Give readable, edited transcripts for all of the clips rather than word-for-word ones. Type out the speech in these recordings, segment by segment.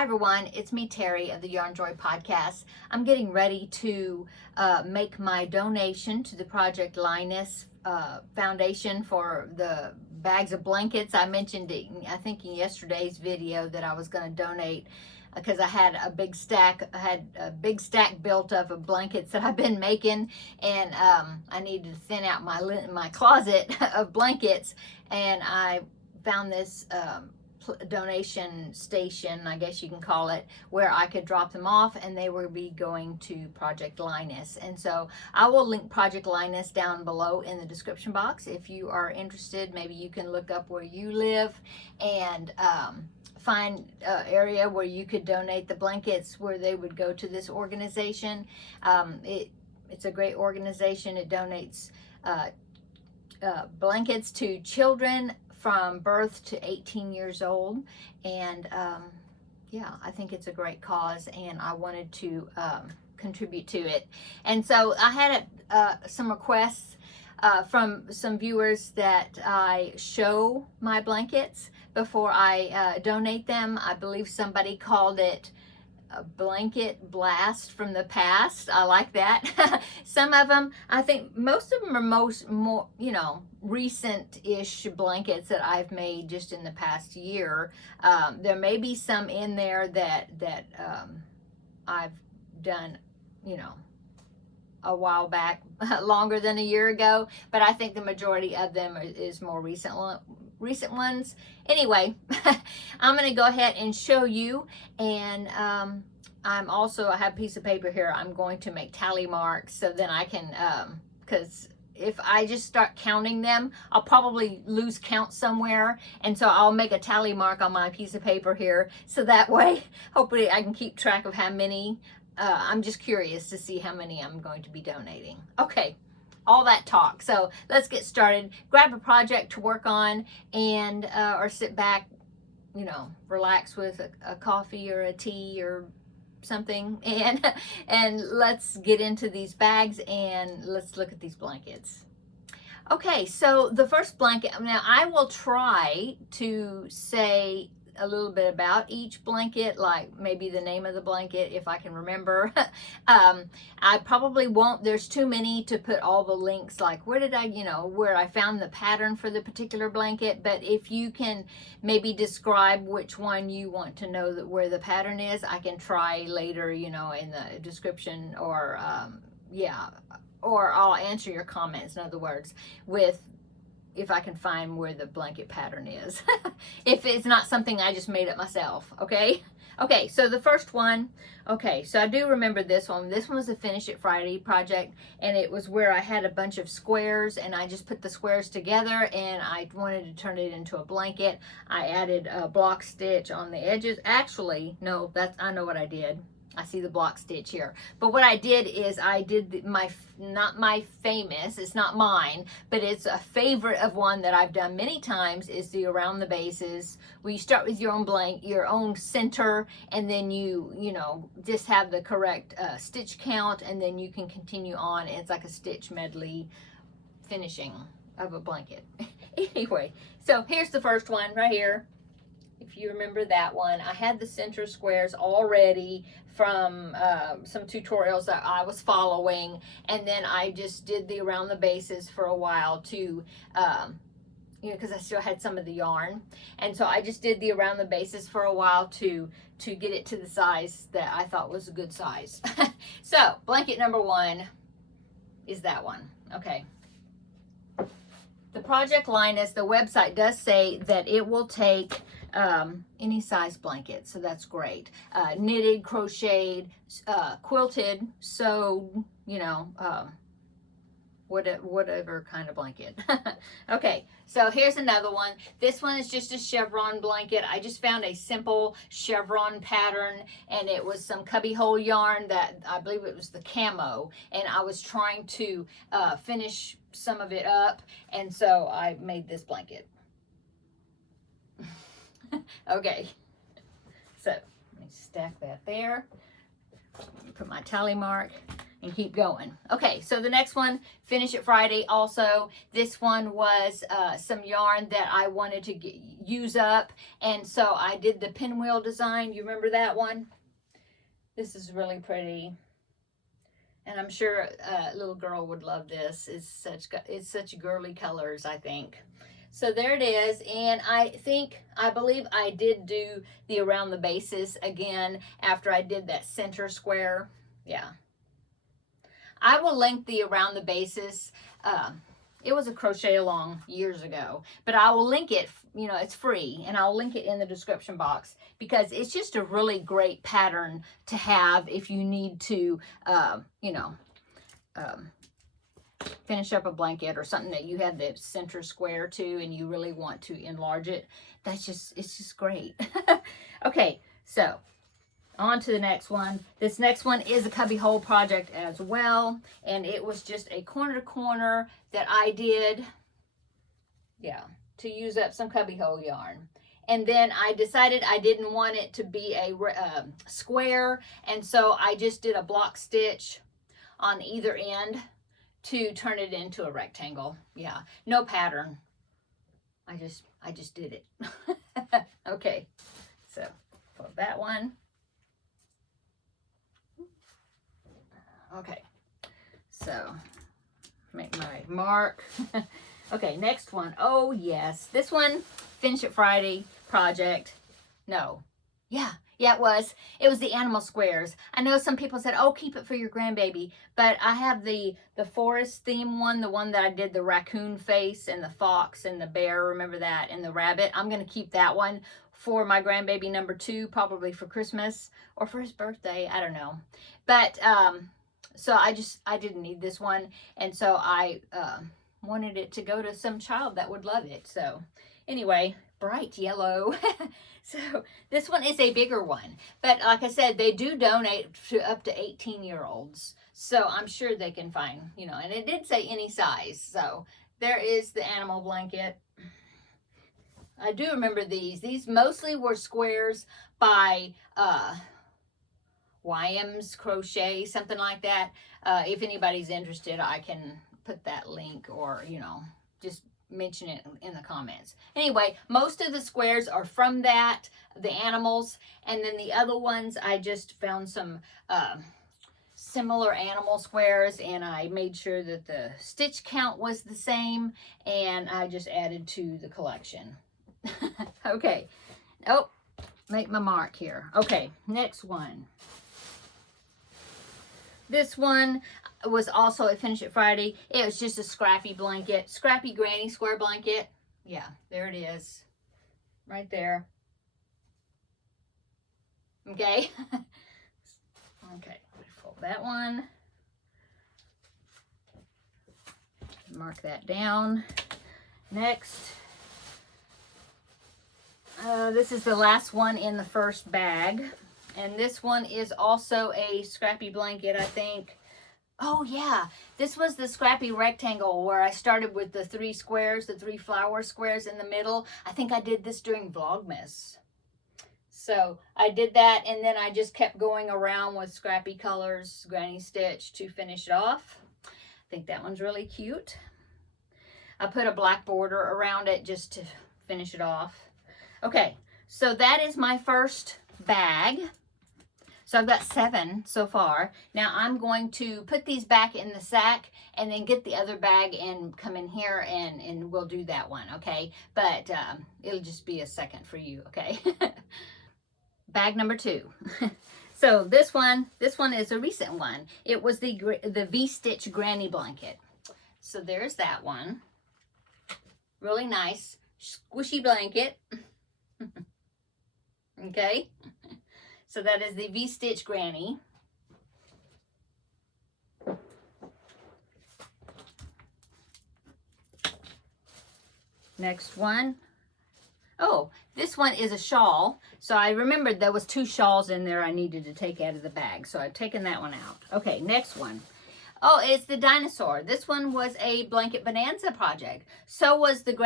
Hi everyone, it's me Terry of the Yarn Joy podcast. I'm getting ready to make my donation to the Project Linus Foundation for the bags of blankets. I mentioned it, I think in yesterday's video, that I was going to donate because I had a big stack. Built up of blankets that I've been making, and I needed to thin out my closet of blankets, and I found this donation station, I guess you can call it, where I could drop them off and they will be going to Project Linus. And so I will link Project Linus down below in the description box. If you are interested, maybe you can look up where you live and find an area where you could donate the blankets where they would go to this organization. It's a great organization. It donates blankets to children from birth to 18 years old, and yeah, I think it's a great cause, and I wanted to contribute to it. And so I had some requests from some viewers that I show my blankets before I donate them. I believe somebody called it a blanket blast from the past. I like that. Some of them, I think most of them are more, recent-ish blankets that I've made just in the past year. There may be some in there that I've done, a while back, longer than a year ago, but I think the majority of them is more recent ones. Anyway, I'm going to go ahead and show you, and I have a piece of paper here. I'm going to make tally marks so then I can, because if I just start counting them, I'll probably lose count somewhere, and so I'll make a tally mark on my piece of paper here, so that way hopefully I can keep track of how many. I'm just curious to see how many I'm going to be donating. Okay, all that talk. So let's get started. Grab a project to work on, and or sit back, relax with a coffee or a tea or something, and let's get into these bags and let's look at these blankets. Okay, so the first blanket, now I will try to say a little bit about each blanket, like maybe the name of the blanket if I can remember. I probably won't, there's too many to put all the links, like where I found the pattern for the particular blanket. But if you can maybe describe which one you want to know where the pattern is, I can try later, in the description, or or I'll answer your comments, in other words, if I can find where the blanket pattern is. If it's not something I just made up myself, okay? Okay, so the first one, okay, so I do remember this one. This one was a Finish It Friday project, and it was where I had a bunch of squares, and I just put the squares together, and I wanted to turn it into a blanket. I added a block stitch on the edges. Actually, no, I know what I did. I see the block stitch here. But what I did is I did not my famous, it's not mine, but it's a favorite of one that I've done many times, is the around the bases, where you start with your own center, and then you just have the correct stitch count, and then you can continue on. It's like a stitch medley finishing of a blanket. Anyway, so here's the first one right here. If you remember that one, I had the center squares already from some tutorials that I was following, and then I just did the around the bases for a while to, because I still had some of the yarn, and so I just did the around the bases for a while to get it to the size that I thought was a good size. So blanket number one is that one. Okay. The Project Linus, the website does say that it will take any size blanket, so that's great. Knitted, crocheted, quilted, sewed, whatever kind of blanket. Okay, so here's another one. This one is just a chevron blanket. I just found a simple chevron pattern, and it was some cubbyhole yarn that I believe it was the camo, and I was trying to finish some of it up, and so I made this blanket. Okay, so let me stack that there. Put my tally mark. and keep going. Okay, so the next one, Finish It Friday also. This one was some yarn that I wanted to use up, and so I did the pinwheel design. You remember that one? This is really pretty. And I'm sure a little girl would love this. It's such girly colors, I think. So there it is, and I believe I did do the around the bases again after I did that center square. Yeah. I will link the around the bases. It was a crochet along years ago, but I will link it, you know, it's free, and I'll link it in the description box because it's just a really great pattern to have if you need to, you know, finish up a blanket or something that you have the center square to and you really want to enlarge it. It's just great. Okay, so on to the next one. This next one is a cubby hole project as well, and it was just a corner to corner that I did, yeah, to use up some cubby hole yarn. And then I decided I didn't want it to be a square, and so I just did a block stitch on either end to turn it into a rectangle. Yeah, no pattern. I just did it. Okay, so for that one. Okay, so make my mark. Okay, next one. Oh yes, this one, Finish It Friday project. No, yeah, it was the animal squares. I know some people said, oh, keep it for your grandbaby, but I have the forest theme one, the one that I did the raccoon face and the fox and the bear, remember that, and the rabbit. I'm going to keep that one for my grandbaby number 2, probably for Christmas or for his birthday, I don't know. But so I didn't need this one, and so I wanted it to go to some child that would love it. So anyway, bright yellow. So this one is a bigger one, but like I said, they do donate to up to 18-year-olds, so I'm sure they can find, you know, and it did say any size. So there is the animal blanket. I do remember these mostly were squares by Wyams Crochet, something like that. If anybody's interested, I can put that link, or, you know, just mention it in the comments. Anyway, most of the squares are from that, the animals, and then the other ones I just found some similar animal squares, and I made sure that the stitch count was the same, and I just added to the collection. Okay, oh, make my mark here. Okay, next one. This one was also a Finish It Friday. It was just a scrappy blanket, scrappy granny square blanket. Yeah, there it is, right there. Okay. Okay, fold that one. Mark that down. Next, this is the last one in the first bag. And this one is also a scrappy blanket, I think. Oh yeah, this was the scrappy rectangle where I started with the 3 squares, the 3 flower squares in the middle. I think I did this during Vlogmas. So I did that, and then I just kept going around with scrappy colors, granny stitch to finish it off. I think that one's really cute. I put a black border around it just to finish it off. Okay, so that is my first bag. So I've got 7 so far. Now I'm going to put these back in the sack and then get the other bag and come in here and we'll do that one, okay? But it'll just be a second for you, okay? Bag number 2. So this one is a recent one. It was the V-Stitch Granny Blanket. So there's that one. Really nice, squishy blanket. Okay? So that is the V-Stitch Granny. Next one. Oh, this one is a shawl. So I remembered there was 2 shawls in there I needed to take out of the bag. So I've taken that one out. Okay, next one. Oh, it's the dinosaur. This one was a blanket bonanza project. So was the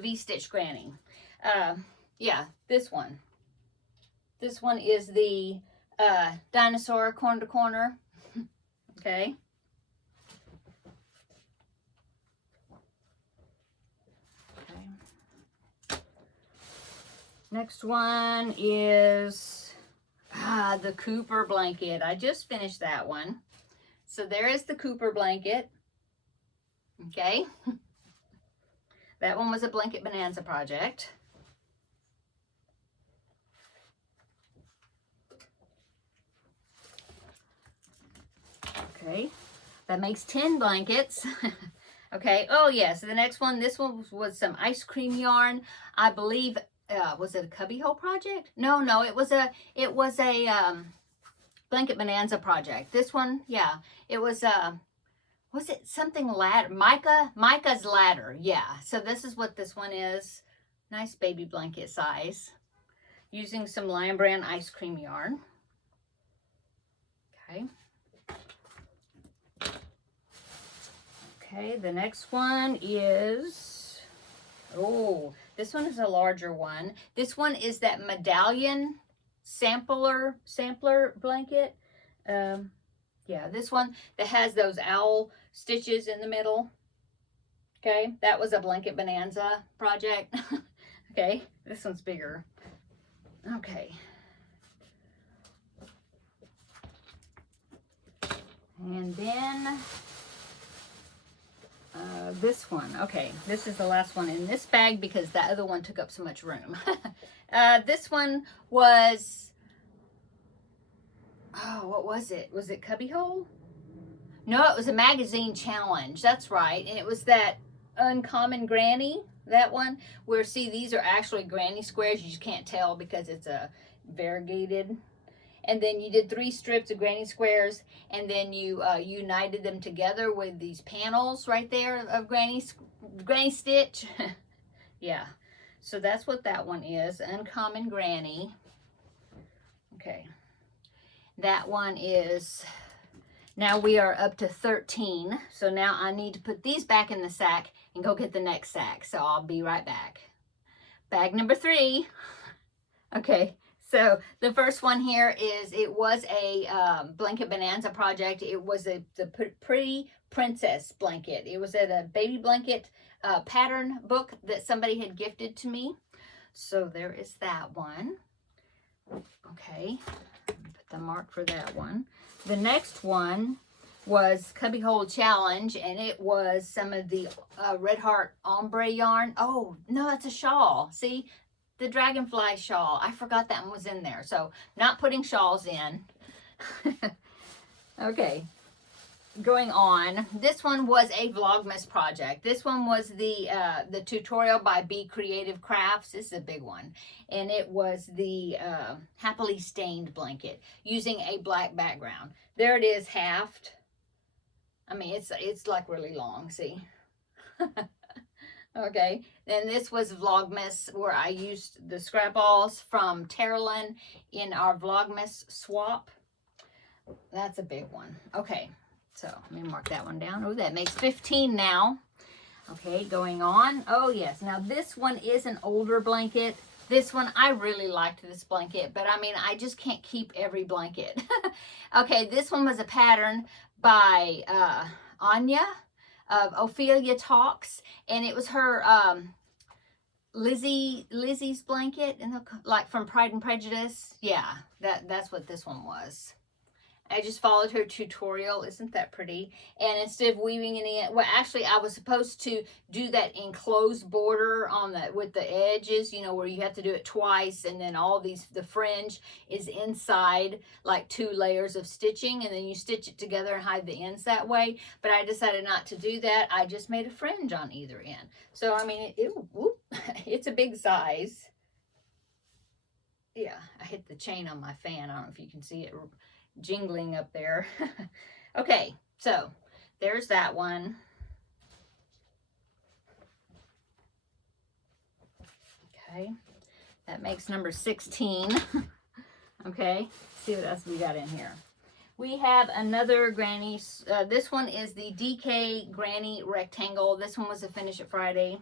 V-Stitch Granny. Yeah, this one. This one is the dinosaur corner to corner. Okay. Next one is the Cooper blanket. I just finished that one. So there is the Cooper blanket. Okay. That one was a Blanket Bonanza project. Okay. That makes 10 blankets. Okay. Oh, yeah. So the next one, this one was some ice cream yarn. I believe, was it a cubbyhole project? No, it was a Blanket Bonanza project. This one, yeah, it was it something ladder? Micah's ladder. Yeah. So this is what this one is. Nice baby blanket size. Using some Lion Brand ice cream yarn. Okay. Okay, the next one is, oh, this one is a larger one. This one is that medallion sampler blanket. Yeah, this one that has those owl stitches in the middle. Okay, that was a Blanket Bonanza project. Okay, this one's bigger. Okay. And then this one. Okay, this is the last one in this bag because that other one took up so much room. This one was, oh, what was it? Was it Cubbyhole? No, it was a magazine challenge. That's right. And it was that Uncommon Granny, that one, where, see, these are actually granny squares. You just can't tell because it's a variegated. And then you did 3 strips of granny squares, and then you united them together with these panels right there of granny stitch. Yeah, so that's what that one is, Uncommon Granny. Okay, that one is, now we are up to 13. So now I need to put these back in the sack and go get the next sack. So I'll be right back. Bag number 3. Okay. So the first one here is, it was a Blanket Bonanza project. It was the Pretty Princess blanket. It was at a baby blanket pattern book that somebody had gifted to me. So there is that one. Okay, put the mark for that one. The next one was Cubbyhole Challenge, and it was some of the Red Heart ombre yarn. Oh, no, that's a shawl. See? The dragonfly shawl. I forgot that one was in there. So not putting shawls in. Okay. Going on. This one was a Vlogmas project. This one was the tutorial by Be Creative Crafts. This is a big one. And it was the Happily Stained blanket using a black background. There it is, halved. I mean, it's like really long, see? Okay, then this was Vlogmas, where I used the scrap balls from Terri in our Vlogmas swap. That's a big one. Okay, so let me mark that one down. Oh, that makes 15 now. Okay, going on. Oh, yes. Now, this one is an older blanket. This one, I really liked this blanket, but I mean, I just can't keep every blanket. Okay, this one was a pattern by Anya of Ophelia Talks, and it was her Lizzie's blanket, and like from Pride and Prejudice. Yeah, that's what this one was. I just followed her tutorial. Isn't that pretty? And instead of weaving it in, well, actually, I was supposed to do that enclosed border on the with the edges, you know, where you have to do it twice, and then all these, the fringe is inside like 2 layers of stitching, and then you stitch it together and hide the ends that way. But I decided not to do that. I just made a fringe on either end. So I mean, it's a big size. Yeah, I hit the chain on my fan. I don't know if you can see it jingling up there. Okay, so there's that one. Okay, that makes number 16. Okay, see what else we got in here. We have another granny. This one is the DK Granny Rectangle. This one was a Finish It Friday.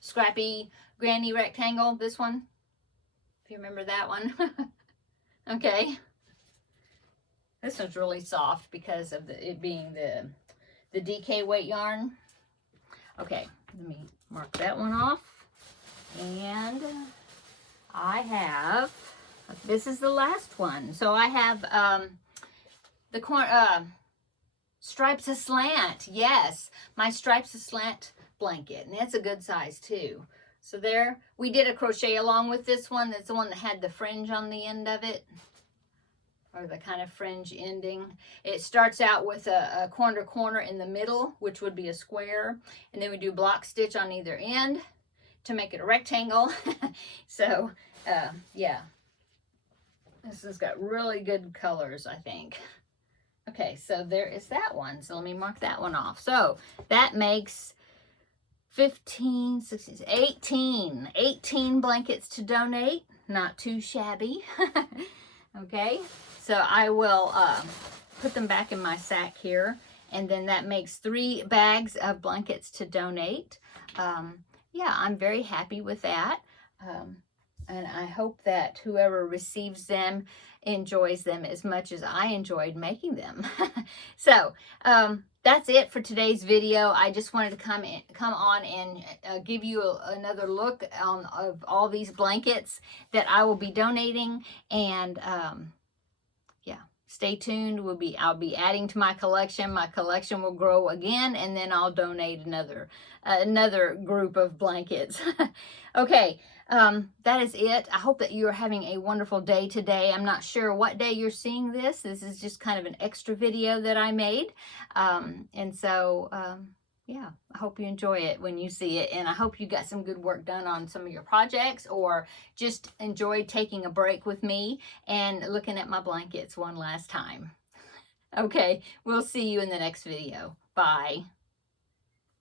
Scrappy Granny Rectangle, this one. If you remember that one. Okay. This one's really soft because of it being the DK weight yarn. Okay, let me mark that one off. And I have, this is the last one. So I have the Stripes Aslant. Yes, my Stripes Aslant blanket. And that's a good size too. So there, we did a crochet along with this one. That's the one that had the fringe on the end of it, or the kind of fringe ending. It starts out with a corner to corner in the middle, which would be a square, and then we do block stitch on either end to make it a rectangle. So yeah, this has got really good colors, I think. Okay, so there is that one. So let me mark that one off. So that makes 15, 16, 18 blankets to donate. Not too shabby. Okay, so I will put them back in my sack here, and then that makes 3 bags of blankets to donate. Yeah, I'm very happy with that, and I hope that whoever receives them enjoys them as much as I enjoyed making them. So that's it for today's video. I just wanted to come on and give you another look of all these blankets that I will be donating. And yeah, stay tuned. I'll be adding to my collection. My collection will grow again, and then I'll donate another group of blankets. Okay. That is it. I hope that you're having a wonderful day today. I'm not sure what day you're seeing this. This is just kind of an extra video that I made. And so, yeah, I hope you enjoy it when you see it. And I hope you got some good work done on some of your projects, or just enjoyed taking a break with me and looking at my blankets one last time. Okay, we'll see you in the next video. Bye.